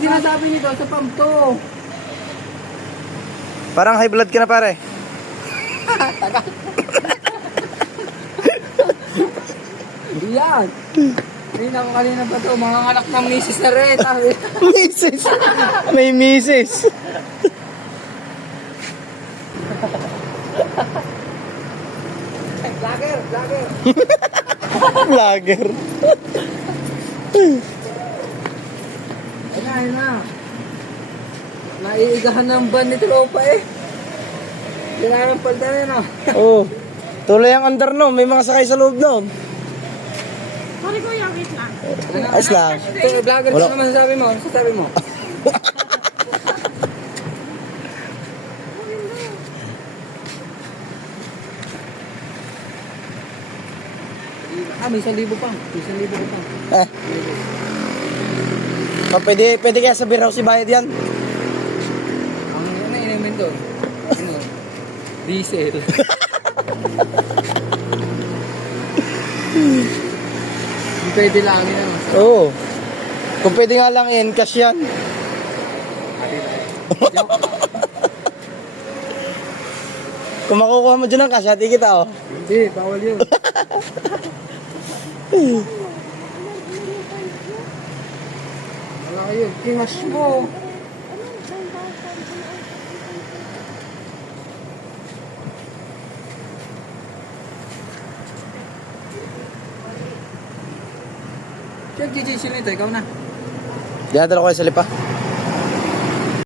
ang sinasabi nito sa pump to. Parang high blood ka na pare. Yan. Hindi ako kanina pa to. Mga anak ng misis na rin. Misis. May misis. Vlogger. Vlogger. Ayun na. Naiigahan ng van ni Tropa eh. Kailangan ng palda rin ah. Oo. Tuloy ang under no. May mga sakay sa loob no. Sorry kuya, wait lang. Ayos lang. Ito, vlogger Wala. ka naman sasabi mo. Ano sasabi mo? May 1,000 pa. May 1,000 pa. Eh. Pwede kaya sa beer house si bayad yan? Ang ano inumin doon? Ano? Diesel. Hindi pwede lang yun. Oo. Kung pwede nga lang yan, cash yan. Kung makukuha mo dyan ng cash, hati kita oh. Hindi, bawal yun. Wala kayo. Kingas mo. Siya, GG sila ito. Ikaw na. Dinadala ko kayo sa lipa.